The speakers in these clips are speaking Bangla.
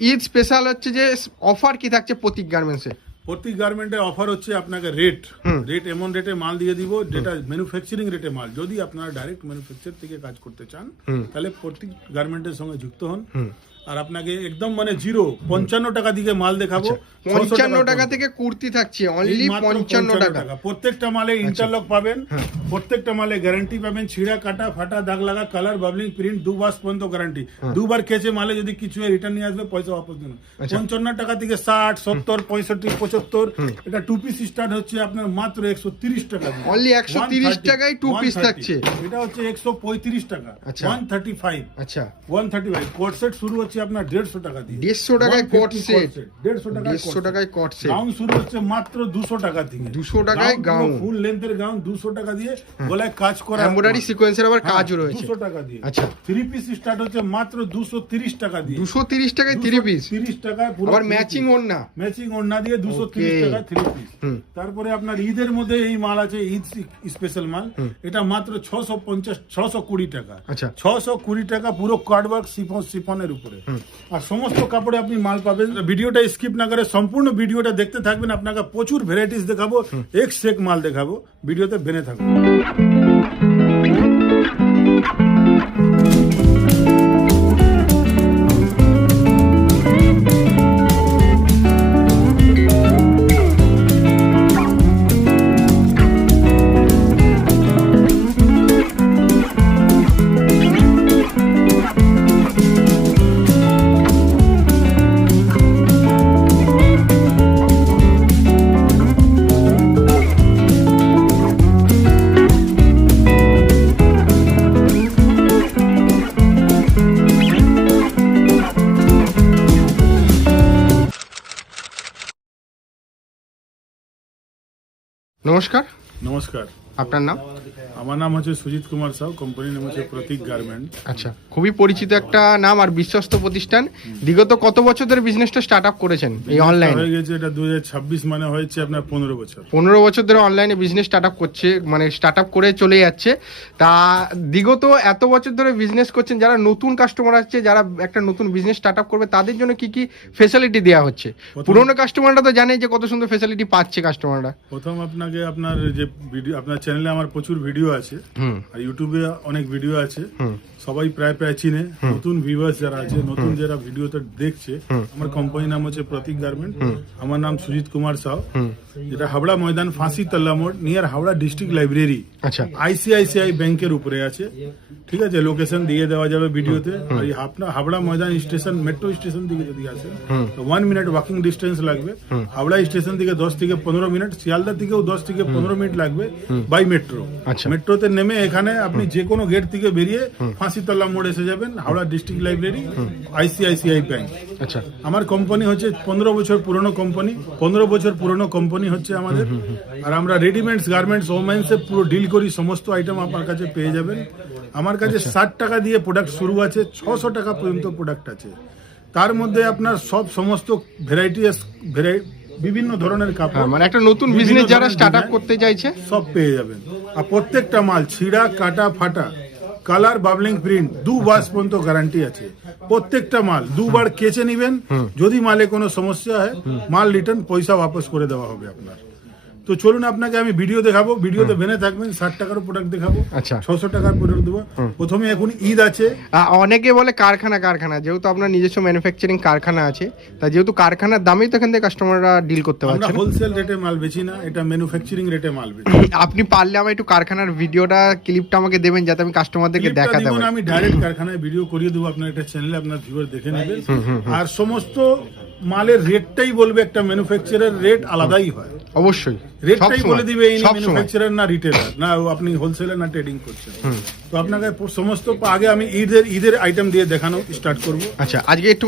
ঈদ স্পেশাল হচ্ছে যে অফার কি থাকছে প্রতীক গার্মেন্টসে? প্রত্যেক গার্মেন্টের অফার হচ্ছে আপনাকে রেট এমন রেটে মাল দিয়ে দিব যেটা ম্যানুফ্যাকচারিং রেটে মাল। যদি আপনারা ডাইরেক্ট ম্যানুফ্যাকচার থেকে কাজ করতে চান তাহলে প্রত্যেক গার্মেন্টের সঙ্গে যুক্ত হন। আর আপনাকে একদম মানে 55 টাকা দিকে মাল দেখাবো। 55 টাকা থেকে কুর্তি থাকছে অনলি 55 টাকা। প্রত্যেকটা মালে ইন্টারলক পাবেন, প্রত্যেকটা মালে গ্যারান্টি পাবেন, ছিঁড়া কাটা ফাটা দাগ লাগা কালার বাবলিং প্রিন্ট 2 মাস পর্যন্ত গ্যারান্টি। 2 বার কেচে মালে যদি কিছু রিটার্ন নিয়ে আসবে পয়সা वापस দিন। 55 টাকা থেকে 60 70 65 75 এটা টু পিস স্টার্ট হচ্ছে আপনার মাত্র 130 টাকা দিয়ে। অনলি 130 টাকায় টু পিস থাকছে। এটা হচ্ছে 135 টাকা। 135 আচ্ছা 135 কোট সেট শুরু হচ্ছে আপনার 150 টাকা দিয়ে। 150 টাকায় কোট সেট, 150 টাকায় কোট সেট। গাউন শুরু হচ্ছে মাত্র 200 টাকা থেকে। 200 টাকায় গাউন, ফুল লেন্থের গাউন 200 টাকা দিয়ে, গলায় কাজ করা এমব্রয়ডারি সিকোয়েন্সের আবার কাজও রয়েছে 200 টাকা দিয়ে। আচ্ছা 3 পিস স্টার্ট হচ্ছে মাত্র 230 টাকা দিয়ে। 230 টাকায় 3 পিস, 30 টাকায় পুরো আবার ম্যাচিং ওড়না, ম্যাচিং ওড়না দিয়ে 230 টাকায় 3 পিস। তারপরে আপনার ঈদের মধ্যে এই মাল আছে, ঈদ স্পেশাল মাল। এটা মাত্র 620 টাকা। আচ্ছা 620 টাকা পুরো কাটওয়ার্ক সিফনের উপরে। আর সমস্ত কাপড়ে আপনি মাল পাবেন। ভিডিওটা স্কিপ না করে সম্পূর্ণ ভিডিওটা দেখতে থাকবেন। আপনাকে প্রচুর ভ্যারাইটিস দেখাবো, এক সে এক মাল দেখাবো, ভিডিওতে বেনে থাকবো। নমস্কার। নমস্কার, আপনার নাম? আমার নাম হচ্ছে সুজিত কুমার সাউ, কোম্পানির নাম হচ্ছে প্রতীক গার্মেন্ট। আচ্ছা, খুবই পরিচিত একটা নাম আর বিশ্বস্ত প্রতিষ্ঠান। বিগত কত বছর ধরে বিজনেসটা স্টার্ট আপ করেছেন এই অনলাইনে? হয়ে গেছে এটা 2026 মানে হয়েছে আপনার 15 বছর। 15 বছর ধরে অনলাইনে বিজনেস স্টার্ট আপ করছে, মানে স্টার্ট আপ করে চলে যাচ্ছে। তা বিগত এত বছর ধরে বিজনেস করছেন, যারা নতুন কাস্টমার আসছে, যারা একটা নতুন বিজনেস স্টার্ট আপ করবে, তাদের জন্য কি কি ফেসিলিটি দেওয়া হচ্ছে? পুরোনো কাস্টমাররা তো জানে যে কত সুন্দর ফেসিলিটি পাচ্ছে কাস্টমাররা। প্রথম আপনাকে আপনার যে ভিডিও, আপনার চ্যানেলে আমার প্রচুর ভিডিও আছে, আর ইউটিউবে অনেক ভিডিও আছে, সবাই প্রায় চিনে। নতুন ভিউয়ার্স যারা আছে, নতুন যারা ভিডিওতে দেখছে, আমার কোম্পানির নাম হচ্ছে প্রতীক গার্মেন্ট। আমার নাম সুজিত কুমার সাউ। যেটা হাবড়া ময়দান, ফাঁসি তল্লা মোড়, নিয়ার হাওড়া ডিস্ট্রিক্ট লাইব্রেরি, আচ্ছা ICICI ব্যাংকের উপরে আছে। ঠিক আছে, লোকেশন দিয়ে দেওয়া যাবে ভিডিওতে। আর আপনার হাবড়া ময়দান স্টেশন, মেট্রো স্টেশন থেকে যদি আসেন তো 1 মিনিট ওয়াকিং ডিস্টেন্স লাগবে। হাওড়া স্টেশন থেকে 10 থেকে 15 মিনিট, শিয়ালদা থেকেও 10 থেকে 15 মিনিট লাগবে বাই মেট্রো। আচ্ছা, মেট্রোতে নেমে এখানে আপনি যে কোনো গেট থেকে বেরিয়ে ফাঁসিতলা মোড় এসে যাবেন, Howrah district library, ICICI bank. আচ্ছা, আমার কোম্পানি হচ্ছে 15 বছর পুরনো কোম্পানি। 15 বছর পুরনো কোম্পানি হচ্ছে আমাদের। আর আমরা রেডিমেডস, গার্মেন্টস, ওমেন্সে পুরো ডিল করি। সমস্ত আইটেম আপনার কাছে পেয়ে যাবেন। আমার কাছে 60 টাকা দিয়ে প্রোডাক্ট শুরু আছে, 600 টাকা পর্যন্ত প্রোডাক্ট আছে। তার মধ্যে আপনার সমস্ত ভ্যারাইটি, বিভিন্ন ধরনের কাপড়, মানে একটা নতুন বিজনেস যারা স্টার্ট আপ করতে চাইছে সব পেয়ে যাবেন। আর প্রত্যেকটা মাল ছিঁড়া কাটা ফাটা কালার বাবলিং প্রিন্ট 2 মাস পর্যন্ত গ্যারান্টি আছে। প্রত্যেকটা মাল 2 বার কেচে নিবেন। যদি মালে কোনো সমস্যা হয়, মাল রিটার্ন, পয়সা वापस করে দেওয়া হবে আপনার। তো চলুন আপনাকে আমি ভিডিও দেখাবো, ভিডিওতে বেনে থাকবেন। 60 টাকার প্রোডাক্ট দেখাবো, আচ্ছা 600 টাকার প্রোডাক্ট দেবো। প্রথমে এখন ঈদ আছে। অনেকে বলে কারখানা, যেহেতু আপনার নিজস্ব ম্যানুফ্যাকচারিং কারখানা আছে, তা যেহেতু কারখানার দামেই তো এখান থেকে কাস্টমাররা ডিল করতে আমরা পারছে। হোলসেল রেটে মাল বেচি না, এটা ম্যানুফ্যাকচারিং রেটে মাল বেচি। আপনি পারলে আমার একটু কারখানার ভিডিওটা, ক্লিপটা আমাকে দেবেন, যাতে আমি কাস্টমারদেরকে দেখাতে পারি। আমি ডাইরেক্ট কারখানায় ভিডিও করিয়ে দেবো, আপনার একটা চ্যানেলে আপনার ভিউয়ার দেখে নেবেন। আর সমস্ত মালের রেটটাই বলবে, একটা ম্যানুফ্যাকচারের রেট আলাদাই হয়। অবশ্যই রেটটাই বলে দিবে, এই ম্যানুফ্যাকচারার না রিটেলার, না আপনি হোলসেলার না ট্রেডিং করছেন। তো আপনাকে সমস্ত আগে আমি ঈদের আইটেম দিয়ে দেখানো স্টার্ট করব। আচ্ছা, আজকে একটু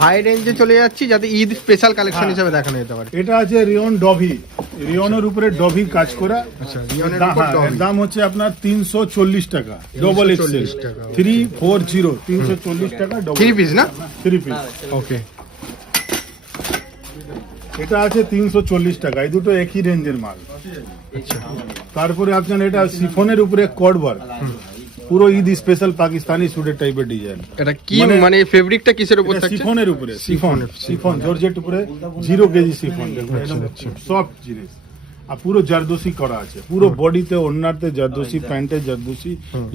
হাই রেঞ্জে চলে যাচ্ছি, যাতে ঈদ স্পেশাল কালেকশন হিসেবে দেখানো যেতে পারে। এটা আছে রিয়ন ডভি, রিয়নের উপরে ডভি কাজ করা। আচ্ছা, রিয়নের উপর ডভি। দাম হচ্ছে আপনার 340 টাকা, ডবল এক্সেল 340, 340 টাকা ডবল। 3 পিস না? 3 পিস। ওকে, এটা আছে 340 টাকা। এই দুটো একই রেঞ্জের মাল। আচ্ছা, তারপরে আপনার এটা সিফনের উপরে কড ওয়ার্ক, পুরো ঈদ স্পেশাল পাকিস্তানি স্যুটের টাইপের ডিজাইন। এটা কি মানে ফেব্রিকটা কিসের উপর থাকছে? সিফনের উপরে, সিফন জর্জেট উপরে 0 কেজি সিফন, সফট জিনিস। আর পুরো জারদোসি করা আছে, পুরো বডিতে ওন্নাতে জারদোসি, প্যান্টে জারদোসি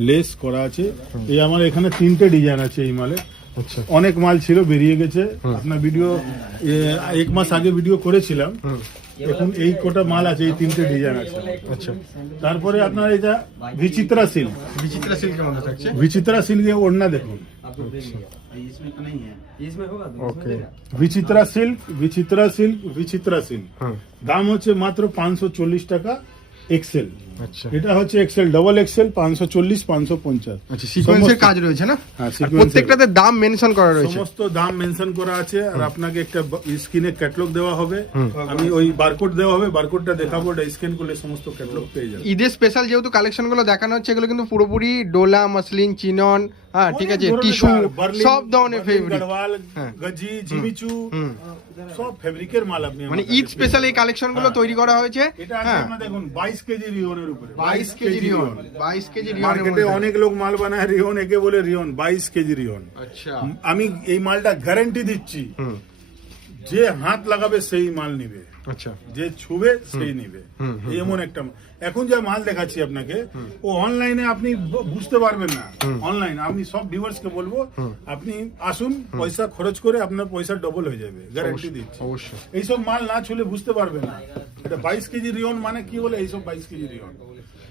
লেস করা আছে। এই আমার এখানে 3টে ডিজাইন আছে এই মালে। আচ্ছা, অনেক মাল ছিল বেরিয়ে গেছে, আপনার ভিডিও 1 মাস আগে ভিডিও করেছিলাম। এখন এই কোটা মাল আছে, এই 3টে ডিজাইন আছে। আচ্ছা, তারপরে আপনার এটা বিচিত্রা সিল্ক, বিচিত্রা সিল্কের মধ্যে থাকছে। বিচিত্রা সিল্কের ওড়না দেখুন, ওকে, বিচিত্রা সিল্ক, বিচিত্রা সিল্ক, বিচিত্রা সিল্ক। হ্যাঁ, দাম হচ্ছে মাত্র 540 টাকা এক্সেল। আচ্ছা, এটা হচ্ছে এক্সেল, ডবল এক্সেল 540, 550। আচ্ছা, সিকোয়েন্সের কাজ রয়েছে না? হ্যাঁ, আর সিকোয়েন্সের। প্রত্যেকটাতে দাম মেনশন করা রয়েছে। সমস্ত দাম মেনশন করা আছে। আর আপনাকে একটা স্ক্রিনে ক্যাটালগ দেওয়া হবে, আমি ওই বারকোড দেওয়া হবে, বারকোডটা দেখাবো, এটা স্ক্যান করলে সমস্ত ক্যাটালগ পেয়ে যাবে। ঈদের স্পেশাল যেহেতু কালেকশন গুলো দেখানো হচ্ছে, এগুলো কিন্তু পুরোপুরি ডোলা, মসলিন, চিনন, হ্যাঁ ঠিক আছে, টিস্যু, সব ধরনের ফেব্রিক, গড়ওয়াল, গজি, জিমিচু, সব ফেব্রিকের মাল আপনি মানে ঈদ স্পেশাল এই কালেকশন গুলো তৈরি করা হয়েছে। এটা আছে আপনার দেখুন 22 কেজি রিওনের উপরে, 22 কেজি রিওন, 22 কেজি রিওন। মার্কেটে অনেক লোক মাল বানায় রিওন, একে বলে রিওন, 22 কেজি রিওন। আচ্ছা, আমি এই মালটা গ্যারান্টি দিচ্ছি, যে হাত লাগাবে সেই মাল নিবে, আচ্ছা, যে ছুবে সেই নিবে। এমন একটা এখন যা মাল দেখাচ্ছি আপনাকে, ও অনলাইনে আপনি বুঝতে পারবেন না। অনলাইন আমি সব ভিউয়ার্সকে বলবো, আপনি আসুন, পয়সা খরচ করে আপনার পয়সা ডবল হয়ে যাবে, গ্যারান্টি দিচ্ছি। অবশ্যই। এইসব মাল না ছুলে বুঝতে পারবেন না এটা 22 কেজি রিওন মানে কি বলে। এইসব 22 কেজি রিওন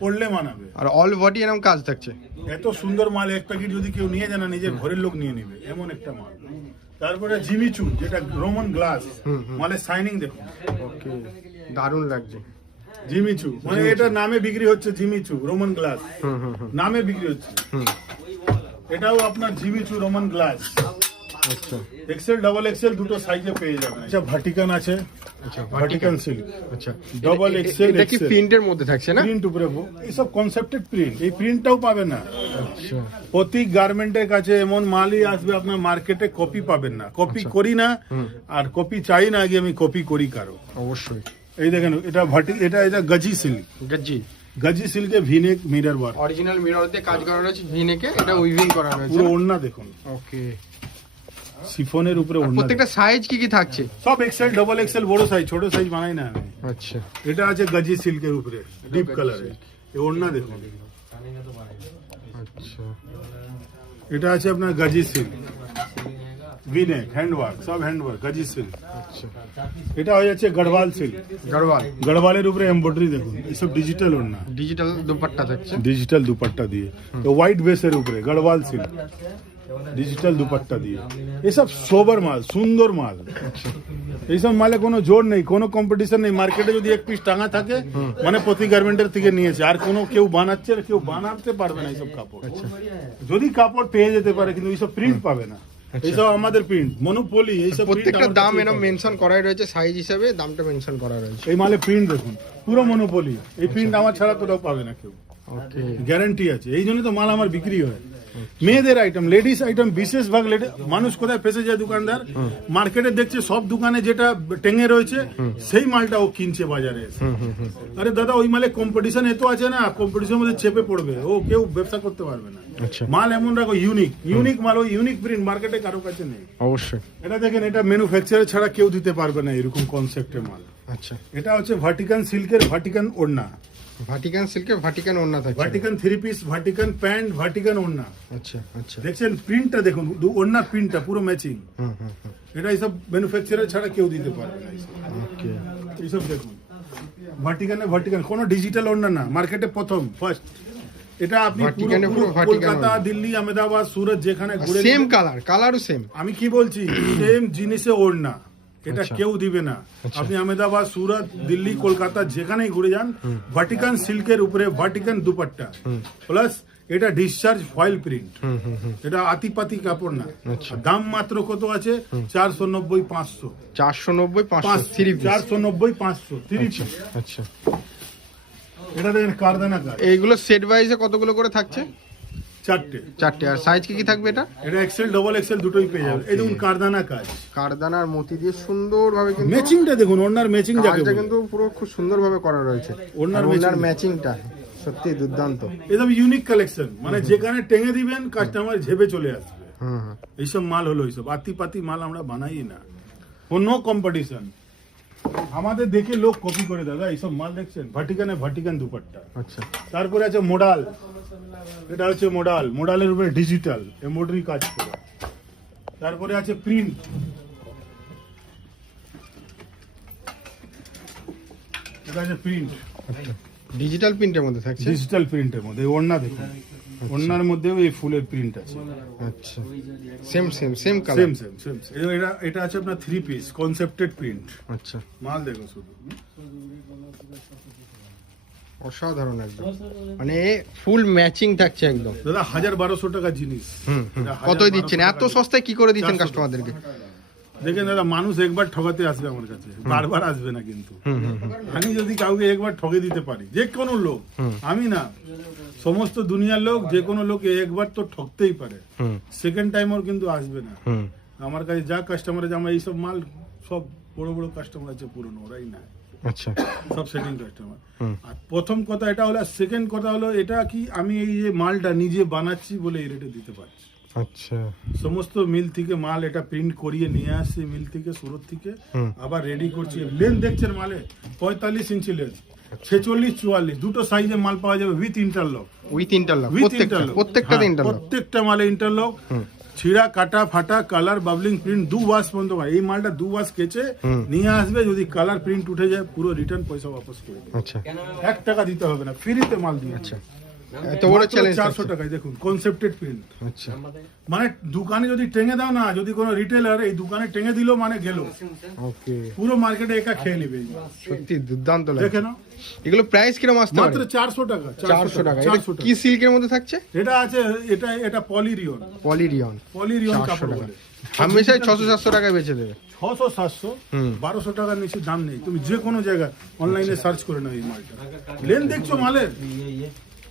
পড়লে মানাবে। আর অল বডি এরকম কাজ থাকছে। এত সুন্দর মাল এক প্যাকেট যদি কেউ নিয়ে যায় না, নিজের ঘরের লোক নিয়ে নেবে, এমন একটা মাল। তারপরে জিমিচু, যেটা রোমান গ্লাস, মালের শাইনিং দেখুন, ওকে, দারুণ লাগছে। জিমিচু মানে এটা নামে বিক্রি হচ্ছে, জিমিচু রোমান গ্লাস নামে বিক্রি হচ্ছে। এটাও আপনার জিমিচু রোমান গ্লাস, আচ্ছা, এক্সেল, ডবল এক্সেল দুটো সাইজে পেয়ে যাবেন। আচ্ছা, ভাটিকান আছে, আচ্ছা, ভাটিকান সিল্ক, আচ্ছা, ডবল এক্সেল। এটা কি প্রিন্টের মধ্যে থাকছে না? প্রিন্ট উপরে এইসব কনসেপ্টেড প্রিন্ট, এই প্রিন্টটাও পাবে না। আচ্ছা, প্রতি গার্মেন্টের কাছে এমন মালই আসবে, আপনার মার্কেটে কপি পাবেন না। কপি করি না, আর কপি চাই না আগে আমি কপি করি কারো। অবশ্যই। এই দেখেন, এটা এটা গজি সিল্ক, গজ্জি, গজি সিল্কে ভিনেক মিরর ওয়ার্ক, অরিজিনাল মিরর দিয়ে কাজ করা রয়েছে, ভিনেকে এটা উইভিং করা রয়েছে। পুরো ওড়না দেখুন, ওকে, শিফনের উপরে ওড়না। প্রত্যেকটা সাইজ কি কি থাকছে? সব এক্সেল, ডবল এক্সেল, বড় সাইজ, ছোট সাইজ বানাই না আমি। আচ্ছা, এটা আছে গজি সিল্কের উপরে, ডিপ কালারে, এই ওড়না দেখুন। আচ্ছা, এটা আছে আপনার গজি সিল্ক, ভিনেক, হ্যান্ডওয়ার্ক, সব হ্যান্ডওয়ার্ক, গজি সিল্ক। আচ্ছা, এটা হয়ে যাচ্ছে গড়ওয়াল সিল্ক, গড়ওয়াল, গড়ওয়ালের উপরে এমব্রয়ডারি দেখুন, এসব ডিজিটাল ওড়না, ডিজিটাল দুপাট্টা থাকছে। ডিজিটাল দুপাট্টা দিয়ে, তো হোয়াইট বেসের উপরে গড়ওয়াল সিল্ক, ডিজিটাল দুপাট্টা দিয়ে। এসব সোবার মাল, সুন্দর মাল। এইসব মালে কোনো জোর নেই, কোনো কম্পিটিশন নেই। মার্কেটে যদি এক পিস টাঙা থাকে মানে প্রতি গার্মেন্টের থেকে নিয়েছে, আর কোনো কেউ বানাচ্ছে, আর কেউ বানাতে পারবে না এইসব কাপড়। যদি কাপড় পেয়ে যেতে পারে, কিন্তু এইসব প্রিন্ট পাবে না। এইসব আমাদের প্রিন্ট, মনোপলি। এইসব প্রত্যেকটা দাম এরকম মেনশন করাই রয়েছে, সাইজ হিসেবে দামটা মেনশন করা রয়েছে। এই মালে প্রিন্ট দেখুন, পুরো মনোপলি। এই প্রিন্ট আমার ছাড়া কোথাও পাবে না কেউ, ওকে, গ্যারান্টি আছে। এই জন্য তো মাল আমার বিক্রি হয়। মেয়েদের আইটেম, লেডিস আইটেম বিশেষ ভাগ। মানুষ কোথায় ফেসে যায়, দোকানদার মার্কেটে দেখছে সব দোকানে যেটা টেঙে রয়েছে সেই মালটা ও কিনছে বাজারে এসে। আরে দাদা, ওই মালে কম্পিটিশন এত আছে না, কম্পিটিশনের মধ্যে চেপে পড়বে, ও কেউ ব্যবসা করতে পারবে না। আচ্ছা, মাল এমন রাখো ইউনিক, ইউনিক মাল, ওই ইউনিক প্রিন্ট মার্কেটে কারো কাছে নেই। অবশ্যই। এটা দেখেন, এটা ম্যানুফ্যাকচারার ছাড়া কেউ দিতে পারবে না এরকম কনসেপ্টের মাল। আচ্ছা, এটা হচ্ছে ভাটিকান সিল্কের ভাটিকান ওড়না, ভাটিকান সিল্কের ভাটিকান ওড়না থাকছে, Vatican 3 piece, Vatican pant, Vatican ওড়না। আচ্ছা, আচ্ছা, দেখছেন প্রিন্টটা দেখুন, ওড়নার প্রিন্টটা পুরো ম্যাচিং। এটা এইসব ম্যানুফ্যাকচারার ছাড়া কেউ দিতে পারবে না। ওকে, এইসব দেখুন, ভাটিকান কোনো ডিজিটাল ওড়না না, মার্কেটে প্রথম ফার্স্ট। এটা আপনি ভাটিকানে পুরো ভাটিকান কলকাতা, ওড়না। দিল্লি, আহমেদাবাদ, সুরত যেখানে ঘুরে সেম কালার, কালারও সেম। আমি কি বলছি, সেম জিনিসে ওড়না, এটা আচ্ছা। কেউ দিবে না। আপনি আহমেদাবাদ, সুরত, দিল্লি, কলকাতা যেখানেই ঘুরে যান, ভাটিকান সিল্কের উপরে ভাটিকান দুপাট্টা, প্লাস এটা ডিসচার্জ ফয়েল প্রিন্ট। এটা আতিপাতি কাপড় না। আচ্ছা। দাম মাত্র কত আছে? 490, 500, 490, 500, 3 পিস। 490, 500, 3 পিস। আচ্ছা, এটা দেখেন কারদানা কাজ, এইগুলো সেট ওয়াইজে কতগুলো করে থাকছে? 4টে। 4টে। আর সাইজ কি কি থাকবে এটা? এটা এক্সেল, ডবল এক্সেল দুটোই পেয়ে যাবেন। এই দেখুন কারদানা কাজ, কারদানার মতি দিয়ে সুন্দরভাবে কিন্তু ম্যাচিংটা দেখুন, ওনার ম্যাচিং যাকে কাজটা বলে। কিন্তু পুরো খুব সুন্দরভাবে করা রয়েছে। ওড়নার আর ওড়নার matching। ম্যাচিংটা সত্যি দুর্দান্ত। একদম ইউনিক কালেকশন, মানে যেখানে টেঙে দিবেন কাস্টমার ঝেবে চলে আসবে। হুম হুম। এইসব মাল হলো, এইসব আতিপাতি মাল আমরা বানাই না, কোনো কম্পিটিশন। আমাদের দেখে লোক কপি করে, দাদা এইসব মাল দেখছেন, ভাটিকান দুপাট্টা। আচ্ছা তারপরে আছে মোডাল, এটা হচ্ছে মোডাল, মোডালের উপরে ডিজিটাল এমব্রয়ডারি কাজ করা। তারপরে আছে প্রিন্ট, এটা আছে প্রিন্ট, ডিজিটাল প্রিন্টের মধ্যে থাকছে। ডিজিটাল প্রিন্টের মধ্যে ওড়না দেখুন, ওড়নার মধ্যেও এই ফুলের প্রিন্ট আছে। আচ্ছা সেম সেম কালার। সেম এটা আছে আপনার 3 পিস কনসেপ্টেড প্রিন্ট। আচ্ছা মাল দেখো শুধু, অসাধারণ একদম, মানে ফুল ম্যাচিং থাকছে একদম। দাদা 1000-1200 টাকা জিনিস। হুম হুম। এটা কতই 1000-1200 দিচ্ছেন এত টাকা সস্তায়, কি করে দিচ্ছেন 400 কাস্টমারদেরকে? দেখেন দাদা, মানুষ একবার ঠকাতে আসবে আমার কাছে, বারবার আসবে না কিন্তু। হুম হুম হুম। আমি যদি কাউকে একবার ঠকে দিতে পারি, যে কোনো লোক, হুম। আমি না, সমস্ত দুনিয়ার লোক, যে কোনো লোক একবার তো ঠকতেই পারে, হুম সেকেন্ড টাইম ওর কিন্তু আসবে না হুম। আমার কাছে। যা কাস্টমার আছে, আমার এইসব মাল সব বড় বড় কাস্টমার আছে, পুরনো, ওরাই না, আচ্ছা সব সেটিং কাস্টমার। হুম। আর প্রথম কথা এটা হলো, সেকেন্ড কথা হলো এটা কি, আমি এই যে মালটা নিজে বানাচ্ছি বলে এই রেটে দিতে পারছি। আচ্ছা সমস্ত মিল থেকে মাল এটা প্রিন্ট করিয়ে নিয়ে আসছে, মিল থেকে, সুরত থেকে, হুম। আবার রেডি করছি। লেন্থ দেখছেন মালে 45 ইঞ্চি লেন্থ, 46-44 দুটো সাইজে মাল পাওয়া যাবে, with interlock. With interlock, With প্রত্যেকটা interlock। প্রত্যেকটা হ্যাঁ, ইন্টারলক। প্রত্যেকটা মালে ইন্টারলক। হুম। ছিঁড়া কাটা ফাটা কালার বাবলিং প্রিন্ট, 2 ওয়াশ পর্যন্ত হয়। এই মালটা 2 ওয়াশ কেচে হুম। নিয়ে আসবে, যদি কালার প্রিন্ট উঠে যায় পুরো রিটার্ন, পয়সা বাপস করে দেবে। আচ্ছা 1 টাকা দিতে হবে না, ফ্রিতে মাল দিয়ে। আচ্ছা, এত বড় চ্যালেঞ্জ। 400 টাকায় দেখুন কনসেপ্টেড প্রিন্ট। আচ্ছা মানে দোকানে যদি টেঙে দাও না, যদি কোনো রিটেলার এই দোকানে টেঙে দিল মানে গেল, ওকে, পুরো মার্কেটে একা খেয়ে নেবে। সত্যি দুর্দান্ত লাগে। দেখে নাও, এগুলো প্রাইস কিরকম আসতে মাত্র পারে? 400 টাকা। 400 টাকা। এটা 400 টাকা। কি সিল্কের মধ্যে থাকছে? এটা আছে, এটা পলিরিয়ন, পলিরিয়ন। পলিরিয়ন 400 কাপড় টাকা। বলে। হামেশাই 600-700 টাকায় বেচে দেবে। 600-700, হুম। 1200 টাকার নিচে দাম নেই। তুমি যে কোনো জায়গায় অনলাইনে সার্চ করে নাও এই মালটা। লেন দেখছো মালের,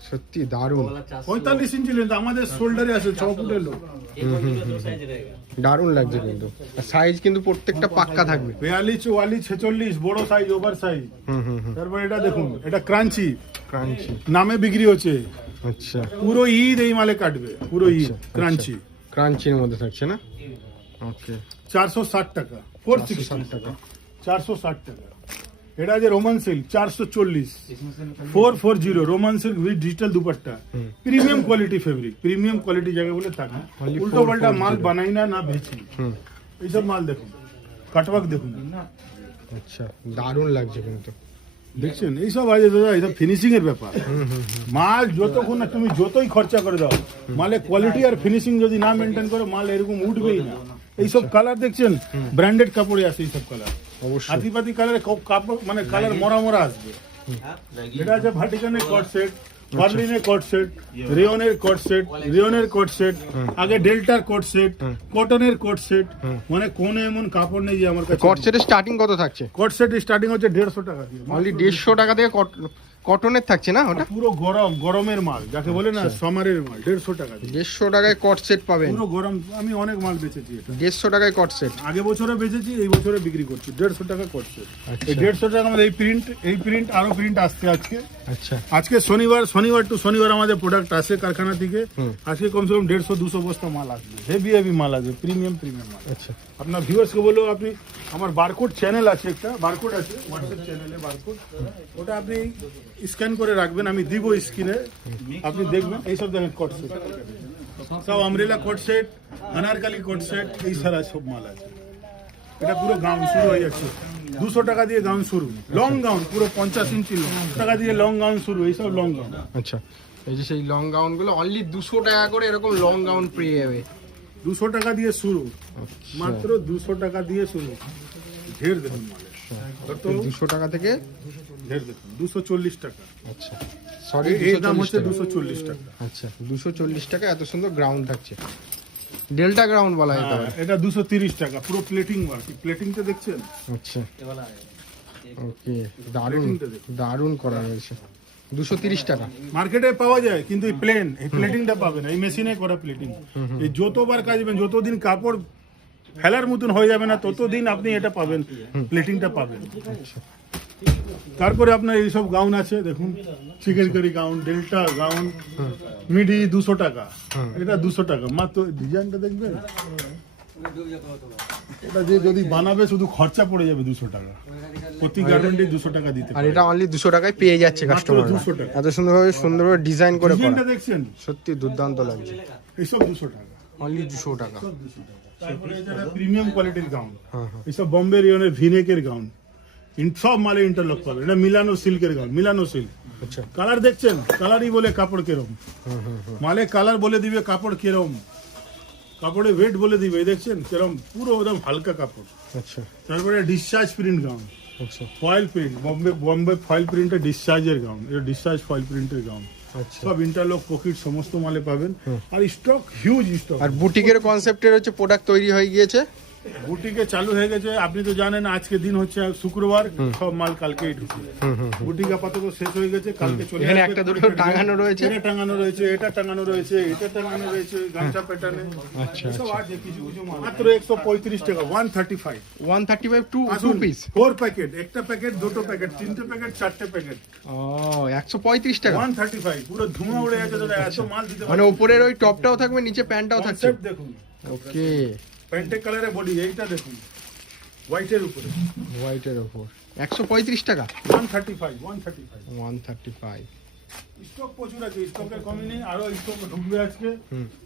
সত্যি দারুণ 45 ইঞ্চি লেন্থ, আমাদের শোল্ডারে আছে 6 ফুটের লোক। দারুণ লাগছে কিন্তু, সাইজ কিন্তু প্রত্যেকটা পাক্কা থাকবে। 42, 44, 46 বড় সাইজ, ওভার সাইজ। হুম হুম হুম। তারপর এটা দেখুন, এটা ক্রাঞ্চি, ক্রাঞ্চি। নামে বিক্রি হচ্ছে। আচ্ছা পুরো ঈদ এই মালে কাটবে, পুরো ঈদ। ক্রাঞ্চি, ক্রাঞ্চির মধ্যে থাকছে না? ওকে, 460 টাকা, 460 টাকা। 460 টাকা। এটা আছে Roman silk, 440, 440 Roman silk with digital dupatta. Premium quality fabric, premium quality জায়গা বলে থাকে। Only উল্টো পাল্টা 440 মাল বানাই না, না বেচি। হুম। এইসব মাল দেখুন, কাটওয়ার্ক দেখুন, আচ্ছা দারুণ লাগছে কিন্তু। দেখছেন এইসব আছে দাদা, এইসব ফিনিশিং এর ব্যাপার। মাল যতক্ষণ না, তুমি যতই খরচা করে দাও, মালে কোয়ালিটি আর ফিনিশিং যদি না মেনটেন করো, মাল এরকম উঠবেই না। এইসব কালার দেখছেন, ব্র্যান্ডেড কাপড়ে আছে এইসব কালার। অবশ্যই। হাতিপাতি কালারে কাপড়, মানে কালার মরা আসবে। এটা আছে ভাটিকানের কট সেট, বার্লিনের কট সেট, রেয়নের কট সেট, রেয়নের কট সেট, আগে ডেল্টার কট সেট, কটনের কট সেট। মানে কোন এমন কাপড় নেই যে আমার কাছে। কট সেটের স্টার্টিং কত থাকছে? কট সেট স্টার্টিং হচ্ছে 150 টাকা দিয়ে। অনলি 150 টাকা থেকে কটনের থাকছে না ওটা? পুরো গরমের মাল, যাকে বলে না সামারের মাল, 150 টাকা দিয়ে। 150 টাকায় কট সেট পাবেন। পুরো গরম, আমি অনেক মাল বেচেছি এটা। 150 টাকায় কট সেট। আগে বছরে বেচেছি, এই বছরে বিক্রি করছি 150 টাকা কট সেট। আচ্ছা। এই 150 টাকা আমাদের এই প্রিন্ট আরো প্রিন্ট আসছে আজকে। আচ্ছা আজকে শনিবার টু শনিবার আমাদের প্রোডাক্ট আসে কারখানা থেকে। আজকে কমসে কম 150-200 বস্তা মাল আসবে, হেভি মাল আসবে, প্রিমিয়াম মাল। আচ্ছা আপনার ভিউয়ার্সকে বলবো, আপনি আমার বারকোড চ্যানেল আছে, একটা বারকোড আছে হোয়াটসঅ্যাপ চ্যানেলে, বারকোড, ওটা আপনি স্ক্যান করে রাখবেন, আমি দিব স্ক্রিনে, আপনি দেখবেন। এইসব দেখেন কট সেট, সব আমরেলা কট সেট, আনারকালি কট সেট, এই সারা সব মাল আছে। এটা পুরো গাউন শুরু হয়ে যাচ্ছে 200 টাকা দিয়ে, গাউন শুরু, লং গাউন পুরো 50 ইঞ্চি টাকা দিয়ে লং গাউন শুরু, এইসব লং গাউন। আচ্ছা, এই যে সেই লং গাউন গুলো অনলি 200 টাকা করে এরকম লং গাউন পেয়ে যাবে। 200 টাকা দিয়ে শুরু, আচ্ছা। মাত্র 200 টাকা দিয়ে শুরু। ঢের দেখুন মালে, 200 টাকা থেকে ঢের দেখুন 240 টাকা। আচ্ছা সরি, এই দাম হচ্ছে 240 টাকা। আচ্ছা 240 টাকা, এত সুন্দর গ্রাউন্ড থাকছে, ডেল্টা গ্রাউন্ড বলা হয় এটা। এটা 230 টাকা, পুরো প্লেটিং ওয়ার্ক। প্লেটিংটা দেখছেন? আচ্ছা ওকে, দারুণ প্লেটিংটা দেখুন। দারুণ করা রয়েছে। 230 টাকা মার্কেটে পাওয়া যায়, কিন্তু এই প্লেন, এই প্লেটিংটা পাবেন, এই মেশিনে করা প্লেটিং। এই যতবার কাচবেন, যতদিন কাপড় ফেলার মতন হয়ে যাবে না, ততদিন আপনি এটা পাবেন, প্লেটিংটা পাবেন। আচ্ছা তারপরে আপনার এইসব গাউন আছে দেখুন, chikankari gown, delta gown, midi 200 টাকা, এটা 200 টাকা মাত্র। ডিজাইনটা দেখবেন, এটা যে যদি বানাবে শুধু খরচা পড়ে যাবে 200 টাকা, প্রতি গার্মেন্টে 200 টাকা দিতে আর হবে। এটা অনলি 200 টাকায় পেয়ে যাচ্ছে মাত্র কাস্টমার। 200 টাকা। এত সুন্দরভাবে ডিজাইন করে করা, ডিজাইনটা দেখছেন, সত্যি দুর্দান্ত লাগছে। এইসব 200 টাকা, অনলি 200 টাকা। তারপরে যারা প্রিমিয়াম কোয়ালিটির গাউন, হ্যাঁ হ্যাঁ, এইসব বম্বে রিয়নের ভিনেকের গাউন, সব মালে ইন্টারলক পাবে। এটা মিলানো সিল্কের গাউন, মিলানো সিল্ক। আচ্ছা, কালার দেখছেন, কালারই বলে কাপড় কেরম, মালে কালার বলে দিবে কাপড় কেরম, কাপড়ে ওয়েট বলে দিবে। এই দেখছেন কেরম, পুরো একদম হালকা কাপড়। আচ্ছা তারপরে ডিসচার্জ প্রিন্ট গাউন, আচ্ছা ফয়েল প্রিন্ট, বম্বে ফয়েল প্রিন্টের ডিসচার্জের গাউন, এটা ডিসচার্জ ফয়েল প্রিন্টের গাউন। আচ্ছা। সব ইন্টারলক পকেট সমস্ত মালে পাবেন। আর স্টক হিউজ স্টক। আর বুটিকের কনসেপ্টের হচ্ছে প্রোডাক্ট তৈরি হয়ে গিয়েছে, বুটিকে চালু হয়ে গেছে। আপনি তো জানেন আজকে দিন হচ্ছে শুক্রবার, সব মাল কালকেই ঢুকে। বুটিক আপাতত শেষ হয়ে গেছে, কালকে চলে এখানে আসবে। একটা দুটো টাঙানো রয়েছে, এটা টাঙানো রয়েছে, এটা টাঙানো রয়েছে, এটা টাঙানো রয়েছে, গামছা প্যাটার্নে। আচ্ছা সব আছে কিছু কিছু মাল। মাত্র 135 টাকা, 135। 135 টু আসুন, পিস। 4 প্যাকেট, একটা প্যাকেট, দুটো প্যাকেট, তিনটে প্যাকেট, চারটে প্যাকেট, ও 135 টাকা। 135। পুরো ধোঁয়া উড়ে গেছে দাদা, এত মাল দিতে মানে উপরের ওই টপটাও থাকবে, নিচে প্যান্টটাও থাকছে। কনসেপ্ট দেখুন, ওকে, প্যান্টের কালারে বডি, এইটা দেখুন হোয়াইটের উপরে, হোয়াইটের উপর 135 টাকা। 135, 135। 135। স্টক প্রচুর আছে, স্টকের কমই নেই, আরো স্টক ঢুকবে আজকে।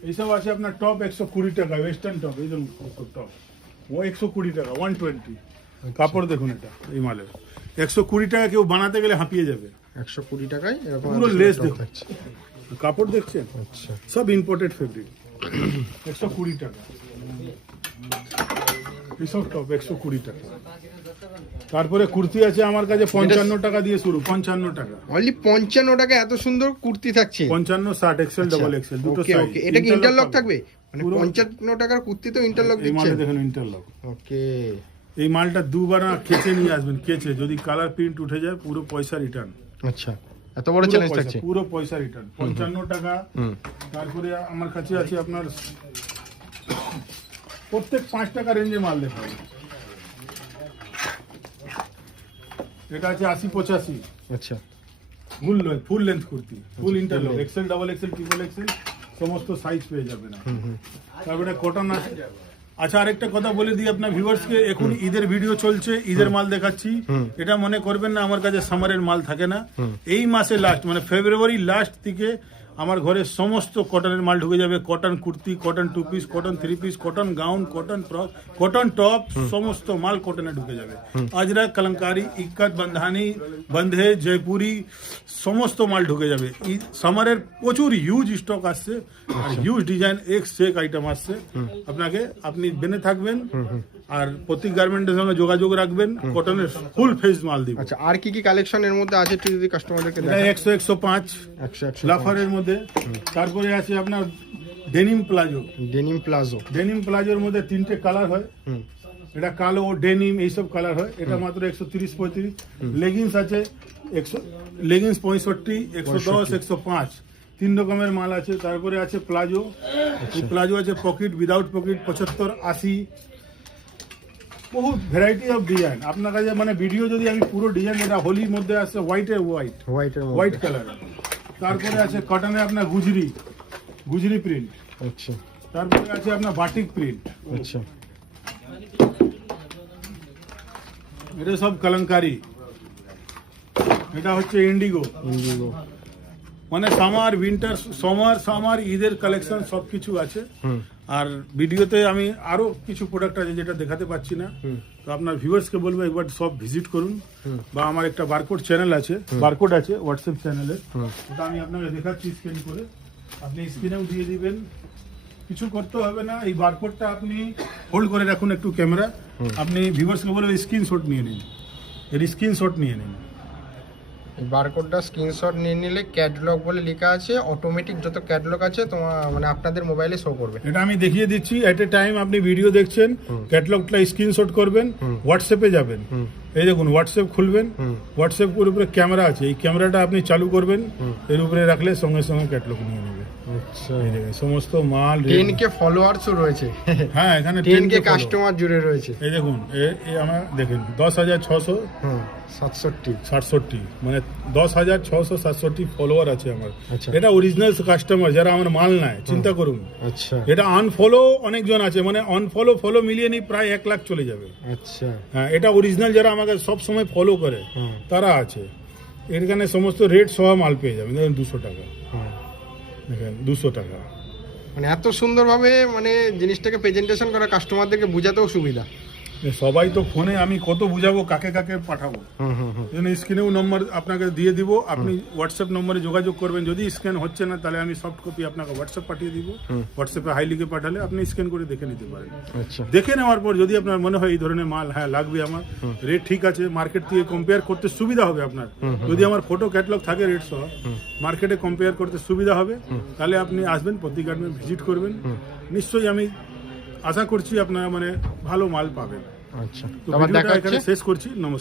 এইসব আছে আপনার টপ 120 টাকা, ওয়েস্টার্ন টপ, এই ধরুন টপ ও 120 টাকা, 120। কাপড় দেখুন, এটা এই মালের 120 টাকা, কেউ বানাতে গেলে হাঁপিয়ে যাবে। 120 টাকায় এরকম পুরো লেস top দেখুন, থাকছে। কাপড় দেখছেন, আচ্ছা, সব ইম্পোর্টেড ফেব্রিক। 120 টাকা এইসব টপ, 120 টাকা। তারপরে কুর্তি আছে আমার কাছে 55 টাকা দিয়ে শুরু, 55 টাকা। অনলি 55 টাকা এত সুন্দর কুর্তি থাকছে। 55, 60 এক্সেল, ডাবল এক্সেল, দুটো ওকে সাইজ। ওকে, এটা কি ইন্টারলক পাবে। থাকবে? মানে পুরো- 55 টাকার কুর্তি তো ইন্টারলক এই দিচ্ছে। মালে দেখেন ইন্টারলক। ওকে, এই মালটা দুবার না কেচে নিয়ে আসবেন, কেচে যদি কালার প্রিন্ট উঠে যায় পুরো পয়সা রিটার্ন। আচ্ছা, এত বড় চ্যালেঞ্জ থাকছে। পুরো পয়সা রিটার্ন, 55 টাকা। হুম, তারপরে আমার কাছে আছে আপনার প্রত্যেক 5 টাকা রেঞ্জে মাল দেখাবো। এটা আছে 80-85, আচ্ছা full length kurti, full interlock, XL, double XL, triple XL, সমস্ত সাইজ পেয়ে যাবেন। তারপরে কটন আছে। আচ্ছা, আরেকটা কথা বলে দিই আপনার ভিউয়ার্সকে, এখন ঈদের ভিডিও চলছে, ঈদের মাল দেখাচ্ছি। এটা মনে করবেন না আমার কাছে সামারের মাল থাকে না। এই মাসে লাস্ট মানে ফেব্রুয়ারি লাস্ট থেকে আমার ঘরে সমস্ত কটনের মাল ঢুকে যাবে। Cotton kurti, cotton 2 piece, cotton 3 piece, cotton gown, cotton frock, cotton top, সমস্ত মাল কটনে ঢুকে যাবে। আজরা, কলঙ্কারি, ইক্কত, বন্ধানি, বন্ধে, জয়পুরি, সমস্ত মাল ঢুকে যাবে। এই সামারের প্রচুর হিউজ স্টক আসছে, আর হিউজ ডিজাইন, এক সে এক আইটেম আসছে। আপনি বেনে থাকবেন, আর প্রতি গার্মেন্টের সঙ্গে যোগাযোগ রাখবেন, কটনের ফুল ফেজ মাল দিব। আচ্ছা, আর কি কি কালেকশন এর মধ্যে আছে একটু যদি কাস্টমারদেরকে এটা দেখান। 100, 105 100 লাফারের মধ্যে। তারপরে আছে আপনার denim palazzo. Denim palazzo. Denim প্লাজোর মধ্যে 3টে কালার হয়, এটা কালো, ডেনিম, এইসব কালার হয়। এটা মাত্র 130-35। লেগিংস আছে 100, লেগিংস 65, 110, 105, 3 রকমের মাল আছে। তারপরে আছে প্লাজো, এই প্লাজো আছে পকেট, উইদাউট পকেট, 75, 80, বহুত ভ্যারাইটি অফ ডিজাইন। আপনার কাছে মানে ভিডিও যদি আমি পুরো ডিজাইন, এটা হোলির মধ্যে আছে হোয়াইটের হোয়াইট, হোয়াইটের মধ্যে। White colour. তারপরে আছে কটনে আপনার গুজরি প্রিন্ট। আচ্ছা তারপরে আছে আপনার বাটিক প্রিন্ট। আচ্ছা, এটা সব কলঙ্কারি। এটা হচ্ছে ইন্ডিগো। ইন্ডিগো। মানে সামার, উইন্টার, সামার, ঈদের কালেকশন সবকিছু আছে। হুম, আর ভিডিওতে আমি আরো কিছু প্রোডাক্ট আছে যেটা দেখাতে পাচ্ছি না, তো আপনার ভিউয়ার্সকে বলবো একবার সব ভিজিট করুন। বা আমার একটা বারকোড চ্যানেল আছে, বারকোড আছে হোয়াটসঅ্যাপ চ্যানেলে, ওটা আমি আপনাকে দেখাচ্ছি স্ক্যান করে, আপনি স্ক্রিনেও দিয়ে দিবেন, কিছু করতে হবে না। এই বারকোডটা আপনি হোল্ড করে রাখুন একটু ক্যামেরা, আপনি ভিউয়ার্সকে বলবেন স্ক্রিনশট নিয়ে নিন, এর স্ক্রিনশট নিয়ে নিন। এই বারকোডটা স্ক্রিনশট নিয়ে নিলে ক্যাটালগ বলে লেখা আছে, অটোমেটিক যত ক্যাটালগ আছে তোমার মানে আপনাদের মোবাইলে শো করবে। এটা আমি দেখিয়ে দিচ্ছি, এট এ টাইম আপনি ভিডিও দেখছেন, ক্যাটালগটা স্ক্রিনশট করবেন, হোয়াটসঅ্যাপে যাবেন, এই দেখুন হোয়াটসঅ্যাপ খুলবেন, হোয়াটসঅ্যাপ উপরে ক্যামেরা আছে, এই ক্যামেরাটা আপনি চালু করবেন, এর উপরে রাখলে সঙ্গে সঙ্গে ক্যাটালগ নিয়ে নেবে। আচ্ছা, এই দেখেন সমস্ত মাল 10K ফলোয়ার্সও রয়েছে, হ্যাঁ এখানে 10K 10K কাস্টমার জুড়ে রয়েছে। এই দেখুন এ আমার দেখেন 10,600 হুম, 67। 67 মানে 10,667 ফলোয়ার আছে আমার। আচ্ছা। এটা অরিজিনাল কাস্টমার যারা আমার মাল নেয়, চিন্তা করুন। আচ্ছা এটা আনফলো অনেকজন আছে, মানে অনফলো ফলো মিলিয়ে নিয়ে প্রায় 1 লাখ চলে যাবে। আচ্ছা। হ্যাঁ এটা অরিজিনাল যারা আমাকে সব সময় ফলো করে হুম, তারা আছে। এখানে সমস্ত রেট সহ মাল পেয়ে যাবেন। দেখেন 200 টাকা, হুম। দেখেন 200 টাকা। মানে এত সুন্দরভাবে মানে জিনিসটাকে প্রেজেন্টেশন করা, কাস্টমারদেরকে বোঝাতেও সুবিধা। সবাই তো ফোনে আমি কত বুঝাবো, কাকে কাকে পাঠাবো। হুম হুম হুম। এই স্ক্রিনেও নম্বর আপনাকে দিয়ে দিব, আপনি হোয়াটসঅ্যাপ নম্বরে যোগাযোগ করবেন। যদি স্ক্যান হচ্ছে না তাহলে আমি সফট কপি আপনাকে হোয়াটসঅ্যাপ পাঠিয়ে দিব। হোয়াটসঅ্যাপে হাই লিখে পাঠালে আপনি স্ক্যান করে দেখে নিতে পারেন। আচ্ছা। দেখে নেওয়ার পর যদি আপনার মনে হয় এই ধরনের মাল হ্যাঁ লাগবে, আমার রেট ঠিক আছে, মার্কেট থেকে কম্পেয়ার করতে সুবিধা হবে আপনার। যদি আমার ফটো ক্যাটালগ থাকে রেট সহ, মার্কেটে কম্পেয়ার করতে সুবিধা হবে, তাহলে আপনি আসবেন, প্রতি গার্মেন্ট ভিজিট করবেন। নিশ্চয়ই আমি আশা করছি আপনারা মানে ভালো মাল পাবেন। আচ্ছা, তো আবার ভিডিওটা দেখা এখানে হচ্ছে। শেষ করছি, নমস্কার।